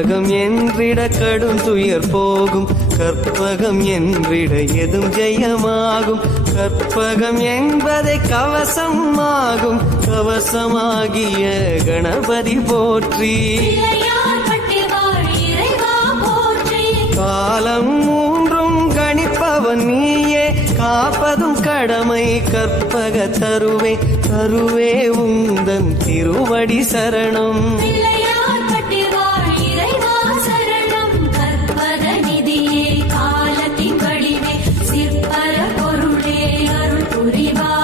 கற்பகம் என்றிட கடும் துயர் போகும், கற்பகம் என்றிட எதும் ஜெயமாகும். கற்பகம் என்பதை கவசம் ஆகும், கவசமாகிய கணபதி போற்றி. காலம் மூன்றும் கணிப்பவன் நீயே, காப்பதும் கடமை கற்பக தருவே. தருவே உந்தன் திருவடி சரணம். காலத்தின் வடிவே சிற்பர பொருளே அருள் புரிவா.